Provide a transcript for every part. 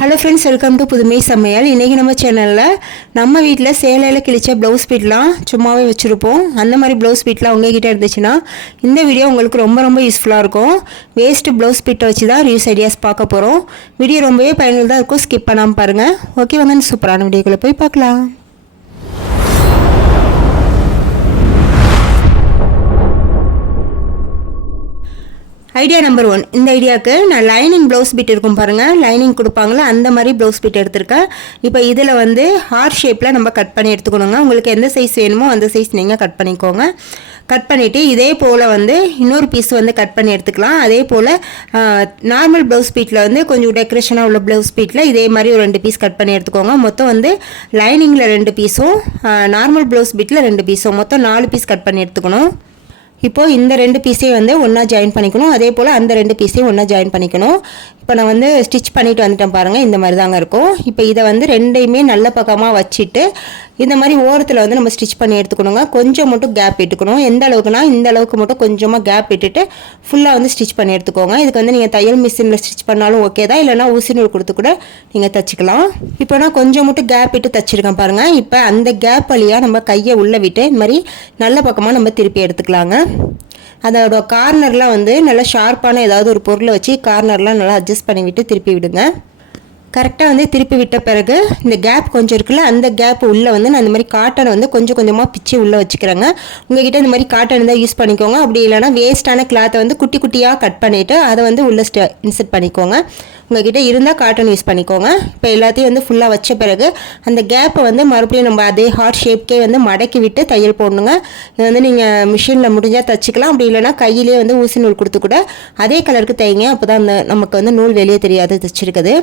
Hello friends, welcome to புதுமை சமையல். இன்றைக்கி நம்ம சேனலில் நம்ம வீட்டில் சேலையில் கிழிச்ச ப்ளவுஸ் பீட்லாம் சும்மாவே வச்சுருப்போம். அந்த மாதிரி ப்ளவுஸ் பீட்லாம் உங்கள்கிட்ட இருந்துச்சுன்னா இந்த வீடியோ உங்களுக்கு ரொம்ப யூஸ்ஃபுல்லாக இருக்கும். வேஸ்ட்டு ப்ளவுஸ் பீட்டை வச்சு தான் ரிவ்யூஸ் ஐடியாஸ் பார்க்க போகிறோம். வீடியோ ரொம்பவே பயனுள்ளதாக இருக்கும், ஸ்கிப் பண்ணாமல் பாருங்கள். ஓகே, வாங்க சூப்பரான வீடியோக்குள்ளே போய் பார்க்கலாம். Idea number 1. இந்த ஐடியாவுக்கு நான் லைனிங் ப்ளவுஸ் பீட் இருக்கும் பாருங்கள், லைனிங் கொடுப்பாங்களே அந்த மாதிரி ப்ளவுஸ் பீட் எடுத்திருக்கேன். இப்போ இதில் வந்து ஹார்ட் ஷேப்பில் நம்ம கட் பண்ணி எடுத்துக்கணுங்க. உங்களுக்கு எந்த சைஸ் வேணுமோ அந்த சைஸ் நீங்கள் கட் பண்ணிக்கோங்க. கட் பண்ணிவிட்டு இதே போல் வந்து இன்னொரு பீஸ் வந்து கட் பண்ணி எடுத்துக்கலாம். அதே போல் நார்மல் ப்ளவுஸ் பீட்டில் வந்து கொஞ்சம் டெக்கரேஷனாக உள்ள ப்ளவுஸ் பீட்டில் இதே மாதிரி ஒரு 2 பீஸ் கட் பண்ணி எடுத்துக்கோங்க. மொத்தம் வந்து லைனிங்கில் 2 பீஸும் நார்மல் ப்ளவுஸ் பீட்டில் 2 பீஸும் மொத்தம் 4 பீஸ் கட் பண்ணி எடுத்துக்கணும். இப்போது இந்த 2 பீஸையும் வந்து ஒன்றா ஜாயின் பண்ணிக்கணும். அதே போல் அந்த 2 பீஸையும் ஒன்றா ஜாயின் பண்ணிக்கணும். இப்போ நான் வந்து ஸ்டிச் பண்ணிவிட்டு வந்துட்டேன் பாருங்கள், இந்த மாதிரி தாங்க இருக்கும். இப்போ இதை வந்து 2யுமே நல்ல பக்கமாக வச்சுட்டு இந்த மாதிரி ஓரத்தில் வந்து நம்ம ஸ்டிச் பண்ணி எடுத்துக்கணுங்க. கொஞ்சம் மட்டும் கேப் விட்டுக்கணும். எந்த அளவுக்குனா இந்த அளவுக்கு மட்டும் கொஞ்சமாக கேப் விட்டுட்டு ஃபுல்லாக வந்து ஸ்டிச் பண்ணி எடுத்துக்கோங்க. இதுக்கு வந்து நீங்கள் தையல் மிஷினில் ஸ்டிச் பண்ணாலும் ஓகே தான், இல்லைனா ஊசி நூல் கொடுத்து கூட நீங்கள் தைச்சிக்கலாம். இப்போ நான் கொஞ்சம் மட்டும் கேப் விட்டு தைச்சிருக்கேன் பாருங்கள். இப்போ அந்த கேப் வழியாக நம்ம கையை உள்ளே விட்டு இந்த மாதிரி நல்ல பக்கமாக நம்ம திருப்பி எடுத்துக்கலாங்க. அதோட கார்னர்லாம் வந்து நல்லா ஷார்ப்பான ஏதாவது ஒரு பொருளை வச்சு கார்னர்லாம் நல்லா அட்ஜஸ்ட் பண்ணி விட்டு திருப்பி விடுங்க. கரெக்டாக வந்து திருப்பி விட்ட பிறகு இந்த கேப் கொஞ்சம் இருக்குல்ல, அந்த கேப் உள்ளே வந்து நான் இந்த மாதிரி காட்டனை வந்து கொஞ்சமாக பிச்சு உள்ளே வச்சுக்கிறேங்க. உங்கள்கிட்ட இந்த மாதிரி காட்டன் தான் யூஸ் பண்ணிக்கோங்க. அப்படி இல்லைனா வேஸ்ட்டான கிளாத்தை வந்து குட்டி குட்டியாக கட் பண்ணிவிட்டு அதை வந்து உள்ளே இன்சர்ட் பண்ணிக்கோங்க. உங்கள்கிட்ட இருந்தால் காட்டன் யூஸ் பண்ணிக்கோங்க. இப்போ எல்லாத்தையும் வந்து ஃபுல்லாக வச்ச பிறகு அந்த கேப்பை வந்து மறுபடியும் நம்ம அதே ஹார்ட் ஷேப்கே வந்து மடக்கி விட்டு தையல் போடணுங்க. இது வந்து நீங்கள் மிஷினில் முடிஞ்சால் தைச்சிக்கலாம். அப்படி இல்லைனா கையிலே வந்து ஊசி நூல் கொடுத்து கூட அதே கலருக்கு தைங்க. அப்போ தான் அந்த நமக்கு வந்து நூல் வெளியே தெரியாது தைச்சிருக்குது.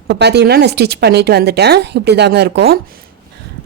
இப்போ பார்த்தீங்கன்னா நான் ஸ்டிச் பண்ணிவிட்டு வந்துட்டேன். இப்படி தாங்க இருக்கும்.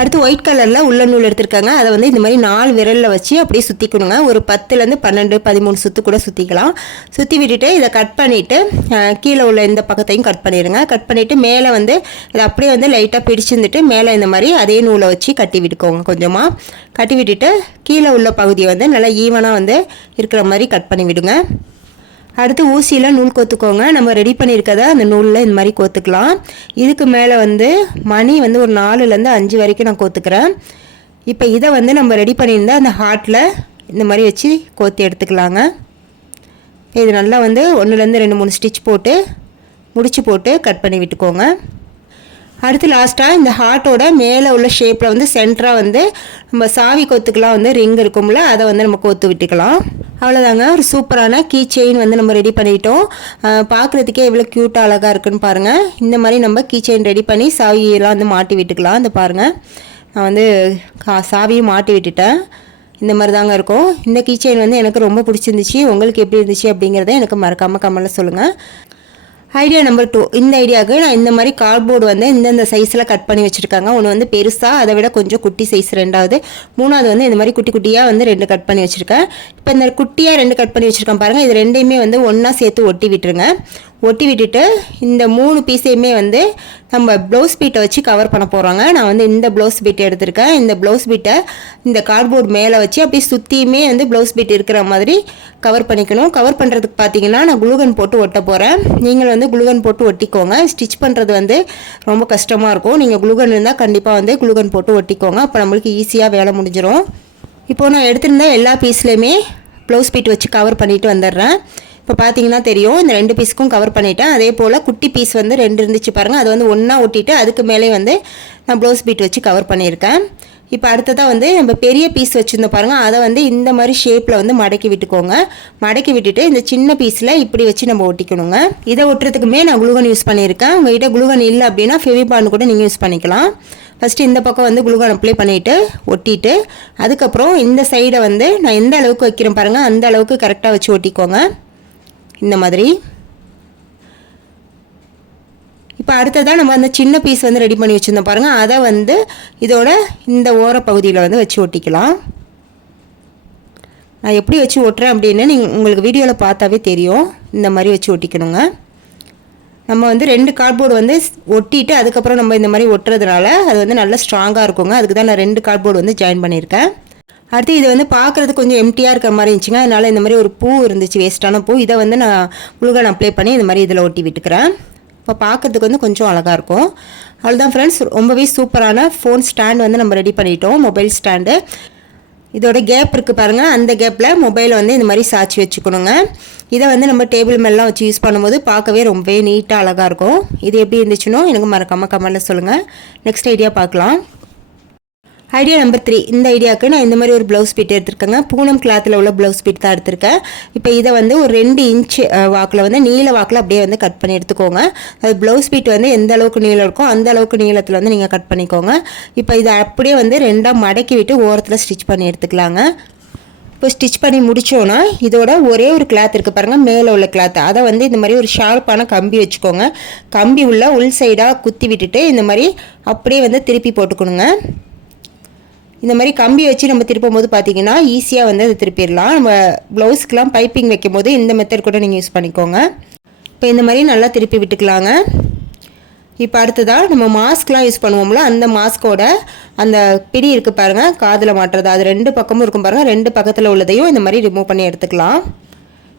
அடுத்து ஒயிட் கலரில் உள்ள நூல் எடுத்துருக்காங்க. அதை வந்து இந்த மாதிரி 4 விரலில் வச்சு அப்படியே சுற்றிக்கணுங்க. ஒரு 10லேருந்து 12 13 சுற்று கூட சுற்றிக்கலாம். சுற்றி விட்டுட்டு இதை கட் பண்ணிவிட்டு கீழே உள்ள இந்த பக்கத்தையும் கட் பண்ணிடுங்க. கட் பண்ணிவிட்டு மேலே வந்து இதை அப்படியே வந்து லைட்டாக பிடிச்சிருந்துட்டு மேலே இந்த மாதிரி அதே நூலை வச்சு கட்டி விட்டுக்கோங்க. கொஞ்சமாக கட்டி விட்டுட்டு கீழே உள்ள பகுதியை வந்து நல்லா ஈவனாக வந்து இருக்கிற மாதிரி கட் பண்ணி விடுங்க. அடுத்து ஊசியில் நூல் கோத்துக்கோங்க. நம்ம ரெடி பண்ணியிருக்கதை அந்த நூலில் இந்த மாதிரி கோத்துக்கலாம். இதுக்கு மேலே வந்து மணி வந்து ஒரு 4லேருந்து 5 வரைக்கும் நான் கோத்துக்கிறேன். இப்போ இதை வந்து நம்ம ரெடி பண்ணியிருந்தால் அந்த ஹார்ட்டில் இந்த மாதிரி வச்சு கோத்தி எடுத்துக்கலாங்க. இது நல்லா வந்து 1லேருந்து 2 3 ஸ்டிச் போட்டு முடிச்சு போட்டு கட் பண்ணி விட்டுக்கோங்க. அடுத்து லாஸ்ட்டாக இந்த ஹார்ட்டோட மேலே உள்ள ஷேப்பில் வந்து சென்டராக வந்து நம்ம சாவி கொத்துக்கெலாம் வந்து ரிங் இருக்கும்ல, அதை வந்து நம்ம கோத்து விட்டுக்கலாம். அவ்வளோதாங்க, ஒரு சூப்பரான கீ செயின் வந்து நம்ம ரெடி பண்ணிட்டோம். பார்க்குறதுக்கே எவ்வளோ க்யூட்டாக அழகாக இருக்குன்னு பாருங்கள். இந்த மாதிரி நம்ம கீ செயின் ரெடி பண்ணி சாவியெல்லாம் வந்து மாட்டி விட்டுக்கலாம். இந்த பாருங்கள், நான் வந்து சாவியும் மாட்டி விட்டுட்டேன். இந்த மாதிரி தாங்க இருக்கும். இந்த கீ செயின் வந்து எனக்கு ரொம்ப பிடிச்சிருந்துச்சு. உங்களுக்கு எப்படி இருந்துச்சு அப்படிங்கிறத எனக்கு மறக்காமல் கமெண்ட்டில் சொல்லுங்கள். Idea number 2. இந்த ஐடியாவுக்கு நான் இந்த மாதிரி கார்ட்போர்டு வந்து இந்தந்த சைஸில் கட் பண்ணி வச்சுருக்காங்க. ஒன்று வந்து பெருசாக, அதை விட கொஞ்சம் குட்டி சைஸ் 2வது, 3வது வந்து இந்த மாதிரி குட்டி குட்டியாக வந்து 2 கட் பண்ணி வச்சுருக்கேன். இப்போ இந்த குட்டியாக 2 கட் பண்ணி வச்சுருக்கேன் பாருங்கள். இது 2யுமே வந்து ஒன்றா சேர்த்து ஒட்டி விட்டுருங்க. ஒட்டி விட்டுட்டு இந்த 3 பீஸையுமே வந்து நம்ம ப்ளவுஸ் பீட்டை வச்சு கவர் பண்ண போகிறோங்க. நான் வந்து இந்த ப்ளவுஸ் பீட்டை எடுத்திருக்கேன். இந்த ப்ளவுஸ் பீட்டை இந்த கார்ட்போர்டு மேலே வச்சு அப்படியே சுற்றியுமே வந்து ப்ளவுஸ் பீட் இருக்கிற மாதிரி கவர் பண்ணிக்கணும். கவர் பண்ணுறதுக்கு பார்த்தீங்கன்னா நான் குளுகன் போட்டு ஒட்ட போகிறேன். நீங்கள் வந்து குளுகன் போட்டு ஒட்டிக்கோங்க. ஸ்டிச் பண்ணுறது வந்து ரொம்ப கஷ்டமாக இருக்கும். நீங்கள் குளுகன் இருந்தால் கண்டிப்பாக வந்து குளுகன் போட்டு ஒட்டிக்கோங்க. அப்போ நம்மளுக்கு ஈஸியாக வேலை முடிஞ்சிடும். இப்போது நான் எடுத்திருந்த எல்லா பீஸ்லேயுமே ப்ளவுஸ் பீட் வச்சு கவர் பண்ணிவிட்டு வந்துடுறேன். இப்போ பார்த்தீங்கன்னா தெரியும், இந்த 2 பீஸுக்கும் கவர் பண்ணிவிட்டேன். அதே போல் குட்டி பீஸ் வந்து 2 இருந்துச்சு பாருங்கள், அதை வந்து ஒன்றா ஒட்டிட்டு அதுக்கு மேலே வந்து நான் ப்ளவுஸ் பீட் வச்சு கவர் பண்ணியிருக்கேன். இப்போ அடுத்ததாக வந்து நம்ம பெரிய பீஸ் வச்சுருந்தோம் பாருங்கள், அதை வந்து இந்த மாதிரி ஷேப்பில் வந்து மடக்கி விட்டுக்கோங்க. மடக்கி விட்டுட்டு இந்த சின்ன பீஸில் இப்படி வச்சு நம்ம ஒட்டிக்கணுங்க. இதை ஒட்டுறதுக்குமே நான் குளுகன் யூஸ் பண்ணியிருக்கேன். உங்கள்கிட்ட குளுகன் இல்லை அப்படின்னா ஃபெவிபாண்ட் கூட நீங்கள் யூஸ் பண்ணிக்கலாம். ஃபஸ்ட்டு இந்த பக்கம் வந்து குளுகன் அப்ளை பண்ணிவிட்டு ஒட்டிட்டு அதுக்கப்புறம் இந்த சைடை வந்து நான் எந்த அளவுக்கு வைக்கிறேன் பாருங்கள், அந்த அளவுக்கு கரெக்டாக வச்சு ஒட்டிக்கோங்க. இந்த மாதிரி. இப்போ அடுத்ததாக நம்ம அந்த சின்ன பீஸ் வந்து ரெடி பண்ணி வச்சுருந்தோம் பாருங்கள், அதை வந்து இதோட இந்த ஓர பகுதியில் வந்து வச்சு ஒட்டிக்கலாம். நான் எப்படி வச்சு ஒட்டுறேன் அப்படின்னு உங்களுக்கு வீடியோவில் பார்த்தாவே தெரியும். இந்த மாதிரி வச்சு ஒட்டிக்கணுங்க. நம்ம வந்து 2 கார்ட்போர்டு வந்து ஒட்டிட்டு அதுக்கப்புறம் நம்ம இந்த மாதிரி ஒட்டுறதுனால அது வந்து நல்லா ஸ்ட்ராங்காக இருக்குங்க. அதுக்கு தான் நான் 2 கார்ட்போர்டு வந்து ஜாயின் பண்ணியிருக்கேன். அடுத்து இது வந்து பார்க்குறது கொஞ்சம் எம்டியாக இருக்கிற மாதிரி இருந்துச்சுங்க. அதனால் இந்த மாதிரி ஒரு பூ இருந்துச்சு, வேஸ்ட்டான பூ. இதை வந்து நான் குளுகன் அப்ளை பண்ணி இந்த மாதிரி இதில் ஒட்டி விட்டுக்கிறேன். இப்போ பார்க்குறதுக்கு வந்து கொஞ்சம் அழகாக இருக்கும். அவ்வளோதான் ஃப்ரெண்ட்ஸ், ரொம்பவே சூப்பரான ஃபோன் ஸ்டாண்ட் வந்து நம்ம ரெடி பண்ணிட்டோம். Mobile stand. இதோட கேப் இருக்குது பாருங்கள், அந்த கேப்பில் மொபைலை வந்து இந்த மாதிரி சாய்ச்சி வச்சுக்கணுங்க. இதை வந்து நம்ம டேபிள் மேலாம் வச்சு யூஸ் பண்ணும்போது பார்க்கவே ரொம்பவே நீட்டாக அழகாக இருக்கும். இது எப்படி இருந்துச்சுனோ எனக்கு மறக்காமல் கமெண்ட்டில் சொல்லுங்கள். நெக்ஸ்ட் ஐடியா பார்க்கலாம். Idea number 3. இந்த ஐடியாவுக்கு நான் இந்த மாதிரி ஒரு ப்ளவுஸ் பீட் எடுத்திருக்கேங்க. பூனம் கிளாத்தில் உள்ள ப்ளவுஸ் பீட் தான் எடுத்திருக்கேன். இப்போ இதை வந்து ஒரு 2 இன்ச் வாக்கில் வந்து நீல வாக்கில் அப்படியே வந்து கட் பண்ணி எடுத்துக்கோங்க. அது ப்ளவுஸ் பீட் வந்து எந்த அளவுக்கு நீளம் இருக்கோ அந்த அளவுக்கு நீளத்தில் வந்து நீங்கள் கட் பண்ணிக்கோங்க. இப்போ இதை அப்படியே வந்து 2ஆக மடக்கி விட்டு ஓரத்தில் ஸ்டிச் பண்ணி எடுத்துக்கலாங்க. இப்போ ஸ்டிச் பண்ணி முடித்தோன்னா இதோட ஒரே ஒரு கிளாத் இருக்குது பாருங்கள், மேலே உள்ள கிளாத். அதை வந்து இந்த மாதிரி ஒரு ஷார்ப்பான கம்பி வச்சுக்கோங்க. கம்பி உள்ள உள் சைடாக குத்தி விட்டுட்டு இந்த மாதிரி அப்படியே வந்து திருப்பி போட்டுக்கணுங்க. இந்த மாதிரி கம்பி வச்சு நம்ம திருப்பும் போது பார்த்தீங்கன்னா ஈஸியாக வந்து அது திருப்பிடலாம். நம்ம ப்ளவுஸ்க்கெலாம் பைப்பிங் வைக்கும் போது இந்த மெத்தட் கூட நீங்கள் யூஸ் பண்ணிக்கோங்க. இப்போ இந்த மாதிரி நல்லா திருப்பி விட்டுக்கலாங்க. இப்போ அடுத்ததாக நம்ம மாஸ்க்லாம் யூஸ் பண்ணுவோம்ல, அந்த மாஸ்கோட அந்த பிடி இருக்குது பாருங்கள், காதில் மாட்டுறது. அது 2 பக்கமும் இருக்கும் பாருங்கள். 2 பக்கத்தில் உள்ளதையும் இந்த மாதிரி ரிமூவ் பண்ணி எடுத்துக்கலாம்.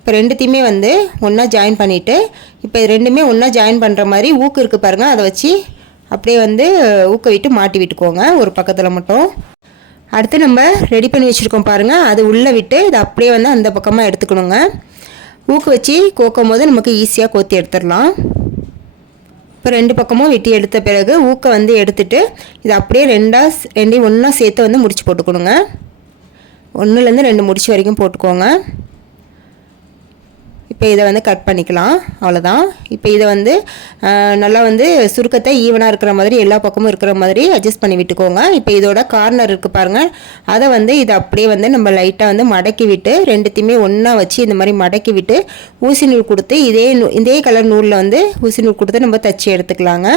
இப்போ 2த்தையுமே வந்து ஒன்றா ஜாயின் பண்ணிவிட்டு, இப்போ இது 2மே ஒன்றா ஜாயின் பண்ணுற மாதிரி ஊக்கு இருக்குது பாருங்கள், அதை வச்சு அப்படியே வந்து ஊக்க விட்டு மாட்டி விட்டுக்கோங்க ஒரு பக்கத்தில் மட்டும். அடுத்து நம்ம ரெடி பண்ணி வச்சுருக்கோம் பாருங்கள், அது உள்ளே விட்டு இதை அப்படியே வந்து அந்த பக்கமாக எடுத்துக்கணுங்க. ஊக்கு வச்சு கோக்கும் போது நமக்கு ஈஸியாக கோத்தி எடுத்துடலாம். இப்போ 2 பக்கமும் வெட்டி எடுத்த பிறகு ஊக்கை வந்து எடுத்துகிட்டு இதை அப்படியே 2 ஒன்றா சேர்த்து வந்து முடிச்சு போட்டுக்கணுங்க. 1லேருந்து 2 முடிச்சு வரைக்கும் போட்டுக்கோங்க. இப்போ இதை வந்து கட் பண்ணிக்கலாம். அவ்வளோதான். இப்போ இதை வந்து நல்லா வந்து சுருக்கத்தை ஈவனாக இருக்கிற மாதிரி எல்லா பக்கமும் இருக்கிற மாதிரி அட்ஜஸ்ட் பண்ணி விட்டுக்கோங்க. இப்போ இதோட கார்னர் இருக்குது பாருங்கள், அதை வந்து இதை அப்படியே வந்து நம்ம லைட்டாக வந்து மடக்கி விட்டு 2த்தையுமே ஒன்றா வச்சு இந்த மாதிரி மடக்கி விட்டு ஊசி நூல் கொடுத்து இதே கலர் நூலில் வந்து ஊசி நூல் கொடுத்து நம்ம தச்சு எடுத்துக்கலாங்க.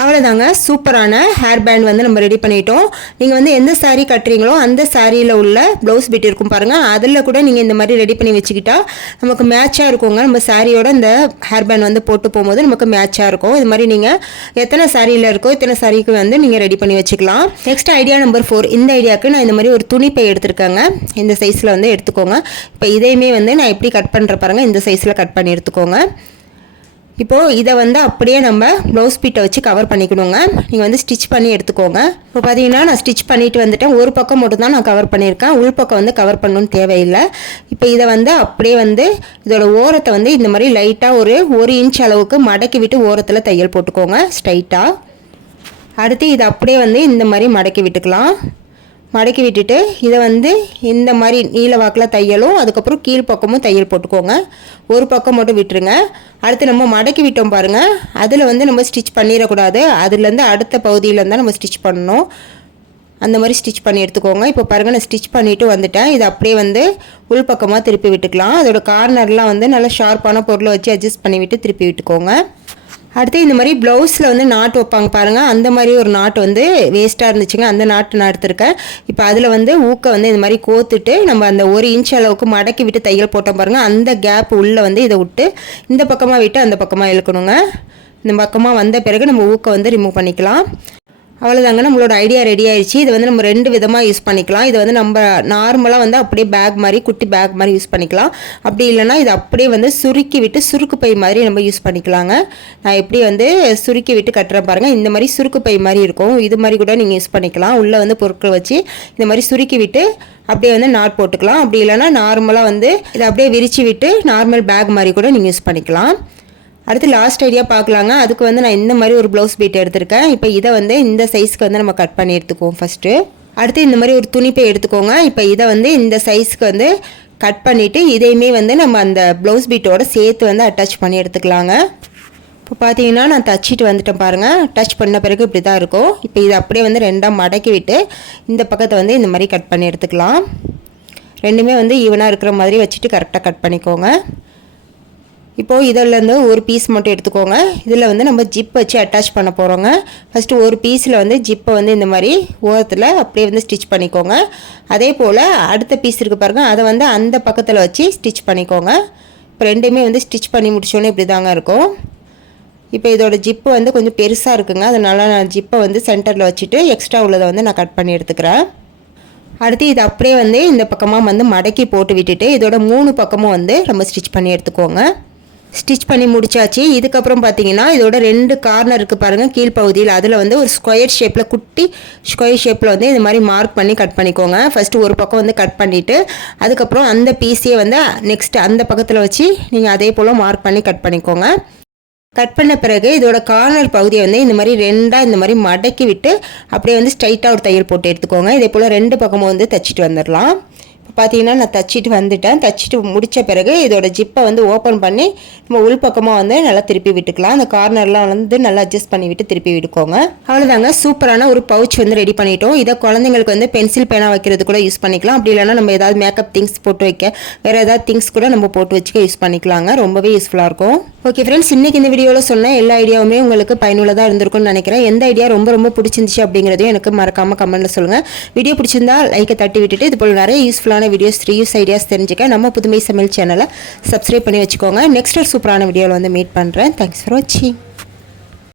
அவ்வளோதாங்க, சூப்பரான ஹேர் பேண்ட் வந்து நம்ம ரெடி பண்ணிட்டோம். நீங்கள் வந்து எந்த சாரீ கட்டுறீங்களோ அந்த சாரியில் உள்ள ப்ளவுஸ் பீட் இருக்கும் பாருங்கள், அதில் கூட நீங்கள் இந்த மாதிரி ரெடி பண்ணி வச்சுக்கிட்டா நமக்கு மேட்சாக இருக்குங்க. நம்ம சாரியோட இந்த ஹேர் பேண்ட் வந்து போட்டு போகும்போது நமக்கு மேட்சாக இருக்கும். இது மாதிரி நீங்கள் எத்தனை சாரியில் இருக்கோ இத்தனை சாரிக்கு வந்து நீங்கள் ரெடி பண்ணி வச்சுக்கலாம். Next idea number 4. இந்த ஐடியாவுக்கு நான் இந்த மாதிரி ஒரு துணிப்பை எடுத்துருக்கேங்க. இந்த சைஸில் வந்து எடுத்துக்கோங்க. இப்போ இதையுமே வந்து நான் எப்படி கட் பண்ணுற பாருங்கள், இந்த சைஸில் கட் பண்ணி எடுத்துக்கோங்க. இப்போது இதை வந்து அப்படியே நம்ம ப்ளவுஸ் பீட்டை வச்சு கவர் பண்ணிக்கணுங்க. நீங்கள் வந்து ஸ்டிச் பண்ணி எடுத்துக்கோங்க. இப்போ பார்த்தீங்கன்னா நான் ஸ்டிச் பண்ணிட்டு வந்துட்டேன். ஒரு பக்கம் மட்டும் தான் நான் கவர் பண்ணியிருக்கேன், உள் பக்கம் வந்து கவர் பண்ணணும்னு தேவையில்லை. இப்போ இதை வந்து அப்படியே வந்து இதோட ஓரத்தை வந்து இந்த மாதிரி லைட்டாக ஒரு 1 இன்ச் அளவுக்கு மடக்கி விட்டு ஓரத்தில் தையல் போட்டுக்கோங்க ஸ்ட்ரைட்டாக. அடுத்து இதை அப்படியே வந்து இந்த மாதிரி மடக்கி விட்டுக்கலாம். மடக்கி விட்டுட்டு இதை வந்து இந்த மாதிரி நீல வாக்கில் தையலும் அதுக்கப்புறம் கீழ்ப்பக்கமும் தையல் போட்டுக்கோங்க. ஒரு பக்கம் மட்டும் விட்டுருங்க. அடுத்து நம்ம மடக்கி விட்டோம் பாருங்கள், அதில் வந்து நம்ம ஸ்டிச் பண்ணிடக்கூடாது. அதுலேருந்து அடுத்த பகுதியிலேருந்து தான் நம்ம ஸ்டிச் பண்ணணும். அந்த மாதிரி ஸ்டிச் பண்ணி எடுத்துக்கோங்க. இப்போ பாருங்கள், நான் ஸ்டிச் பண்ணிவிட்டு வந்துட்டேன். இதை அப்படியே வந்து உள் பக்கமாக திருப்பி விட்டுக்கலாம். அதோட கார்னர்லாம் வந்து நல்லா ஷார்ப்பான பொருளை வச்சு அட்ஜஸ்ட் பண்ணி விட்டு திருப்பி விட்டுக்கோங்க. அடுத்து இந்த மாதிரி ப்ளவுஸில் வந்து நாட்டு வைப்பாங்க பாருங்கள், அந்த மாதிரி ஒரு நாட்டு வந்து வேஸ்ட்டாக இருந்துச்சுங்க, அந்த நாட்டு நான் எடுத்திருக்கேன். இப்போ அதில் வந்து ஊக்கை வந்து இந்த மாதிரி கோத்துட்டு நம்ம அந்த 1 இன்ச் அளவுக்கு மடக்கி விட்டு தையல் போட்டோம் பாருங்கள், அந்த கேப் உள்ளே வந்து இதை விட்டு இந்த பக்கமாக விட்டு அந்த பக்கமாக இழுக்கணுங்க. இந்த பக்கமாக வந்த பிறகு நம்ம ஊக்கை வந்து ரிமூவ் பண்ணிக்கலாம். அவ்வளோதாங்க, நம்மளோட ஐடியா ரெடி ஆயிடுச்சு. இது வந்து நம்ம 2 விதமாக யூஸ் பண்ணிக்கலாம். இது வந்து நம்ம நார்மலாக வந்து அப்படியே பேக் மாதிரி குட்டி பேக் மாதிரி யூஸ் பண்ணிக்கலாம். அப்படி இல்லைனா இது அப்படியே வந்து சுருக்கி விட்டு சுருக்கு பை மாதிரி நம்ம யூஸ் பண்ணிக்கலாங்க. நான் எப்படி வந்து சுருக்கி விட்டு கட்டுறேன் பாருங்கள், இந்த மாதிரி சுருக்கு பை மாதிரி இருக்கும். இது மாதிரி கூட நீங்கள் யூஸ் பண்ணிக்கலாம். உள்ளே வந்து பொருட்கள் வச்சு இந்த மாதிரி சுருக்கி விட்டு அப்படியே வந்து நாட் போட்டுக்கலாம். அப்படி இல்லைனா நார்மலாக வந்து இதை அப்படியே விரித்து விட்டு நார்மல் பேக் மாதிரி கூட நீங்கள் யூஸ் பண்ணிக்கலாம். அடுத்து லாஸ்ட் ஐடியா பார்க்கலாங்க. அதுக்கு வந்து நான் இந்த மாதிரி ஒரு ப்ளவுஸ் பீட் எடுத்திருக்கேன். இப்போ இதை வந்து இந்த சைஸ்க்கு வந்து நம்ம கட் பண்ணி எடுத்துக்குவோம் ஃபஸ்ட்டு. அடுத்து இந்த மாதிரி ஒரு துணிப்பை எடுத்துக்கோங்க. இப்போ இதை வந்து இந்த சைஸ்க்கு வந்து கட் பண்ணிவிட்டு இதையுமே வந்து நம்ம அந்த ப்ளவுஸ் பீட்டோட சேர்த்து வந்து அட்டாச் பண்ணி எடுத்துக்கலாங்க. இப்போ பார்த்தீங்கன்னா நான் தச்சிட்டு வந்துட்டேன் பாருங்கள். டச் பண்ண பிறகு இப்படி தான் இருக்கும். இப்போ இதை அப்படியே வந்து 2ஆக மடக்கி விட்டு இந்த பக்கத்தை வந்து இந்த மாதிரி கட் பண்ணி எடுத்துக்கலாம். 2மே வந்து ஈவனாக இருக்கிற மாதிரி வச்சுட்டு கரெக்டாக கட் பண்ணிக்கோங்க. இப்போது இதிலேருந்து ஒரு பீஸ் மட்டும் எடுத்துக்கோங்க. இதில் வந்து நம்ம ஜிப் வச்சு அட்டாச் பண்ண போகிறோங்க. ஃபஸ்ட்டு ஒரு பீஸில் வந்து ஜிப்பை வந்து இந்த மாதிரி ஓரத்தில் அப்படியே வந்து ஸ்டிச் பண்ணிக்கோங்க. அதே போல் அடுத்த பீஸ் இருக்குது பாருங்கள், அதை வந்து அந்த பக்கத்தில் வச்சு ஸ்டிச் பண்ணிக்கோங்க. இப்போ 2மே வந்து ஸ்டிச் பண்ணி முடிச்சோன்னே இப்படி தாங்க இருக்கும். இப்போ இதோட ஜிப்பு வந்து கொஞ்சம் பெருசாக இருக்குங்க, அதனால் நான் ஜிப்பை வந்து சென்டரில் வச்சுட்டு எக்ஸ்ட்ரா உள்ளதை வந்து நான் கட் பண்ணி எடுத்துக்கிறேன். அடுத்து இது அப்படியே வந்து இந்த பக்கமாக வந்து மடக்கி போட்டு விட்டுட்டு இதோட 3 பக்கமும் வந்து நம்ம ஸ்டிச் பண்ணி எடுத்துக்கோங்க. ஸ்டிச் பண்ணி முடிச்சாச்சு. இதுக்கப்புறம் பார்த்தீங்கன்னா இதோட 2 கார்னர் இருக்குது பாருங்கள் கீழ்ப்பகுதியில், அதில் வந்து ஒரு ஸ்கொயர் ஷேப்பில் குட்டி ஸ்கொயர் ஷேப்பில் வந்து இது மாதிரி மார்க் பண்ணி கட் பண்ணிக்கோங்க. ஃபஸ்ட்டு ஒரு பக்கம் வந்து கட் பண்ணிவிட்டு அதுக்கப்புறம் அந்த பீஸையே வந்து நெக்ஸ்ட்டு அந்த பக்கத்தில் வச்சு நீங்கள் அதே போல் மார்க் பண்ணி கட் பண்ணிக்கோங்க. கட் பண்ண பிறகு இதோட கார்னர் பகுதியை வந்து இந்த மாதிரி 2ஆக இந்த மாதிரி மடக்கி விட்டு அப்படியே வந்து ஸ்ட்ரைட்டாக ஒரு தையல் போட்டு எடுத்துக்கோங்க. இதே போல் 2 பக்கமும் வந்து தைச்சிட்டு வந்துடலாம். இப்போ பார்த்தீங்கன்னா நான் தைச்சிட்டு வந்துட்டேன். தைச்சிட்டு முடித்த பிறகு இதோட ஜிப்பை வந்து ஓப்பன் பண்ணி நம்ம உள் பக்கமாக வந்து நல்லா திருப்பி விட்டுக்கலாம். அந்த கார்னர்லாம் வந்து நல்லா அட்ஜஸ்ட் பண்ணி விட்டு திருப்பி விட்டுக்கோங்க. அவ்வளோதாங்க, சூப்பரான ஒரு பவுச் வந்து ரெடி பண்ணிட்டோம். இதை குழந்தைங்களுக்கு வந்து பென்சில் பேனா வைக்கிறது கூட யூஸ் பண்ணிக்கலாம். அப்படி இல்லைனா நம்ம ஏதாவது மேக்கப் திங்ஸ் போட்டு வைக்க வேறு ஏதாவது திங்ஸ் கூட நம்ம போட்டு வச்சுக்க யூஸ் பண்ணிக்கலாங்க. ரொம்பவே யூஸ்ஃபுல்லாக இருக்கும். ஓகே ஃப்ரெண்ட்ஸ், இன்றைக்கி இந்த வீடியோவில் சொன்ன எல்லா ஐடியாவுமே உங்களுக்கு பயனுள்ளதாக இருந்திருக்கும்னு நினைக்கிறேன். எந்த ஐடியா ரொம்ப பிடிச்சிருந்துச்சு அப்படிங்கிறதையும் எனக்கு மறக்காமல் கமெண்ட்டில் சொல்லுங்கள். வீடியோ பிடிச்சிருந்தா லைக்கை தட்டி விட்டுட்டு இது போல் நிறைய யூஸ்ஃபுல்லான வீடியோஸ் ரீயூஸ் ஐடியாஸ் தெரிஞ்சுக்க நம்ம புதுமை சமையல் சேனலை சப்ஸ்கிரைப் பண்ணி வச்சுக்கோங்க. நெக்ஸ்ட் ஒரு சூப்பரான வீடியோவில் வந்து மீட் பண்ணுறேன். தேங்க்ஸ் ஃபார் வாட்சிங்.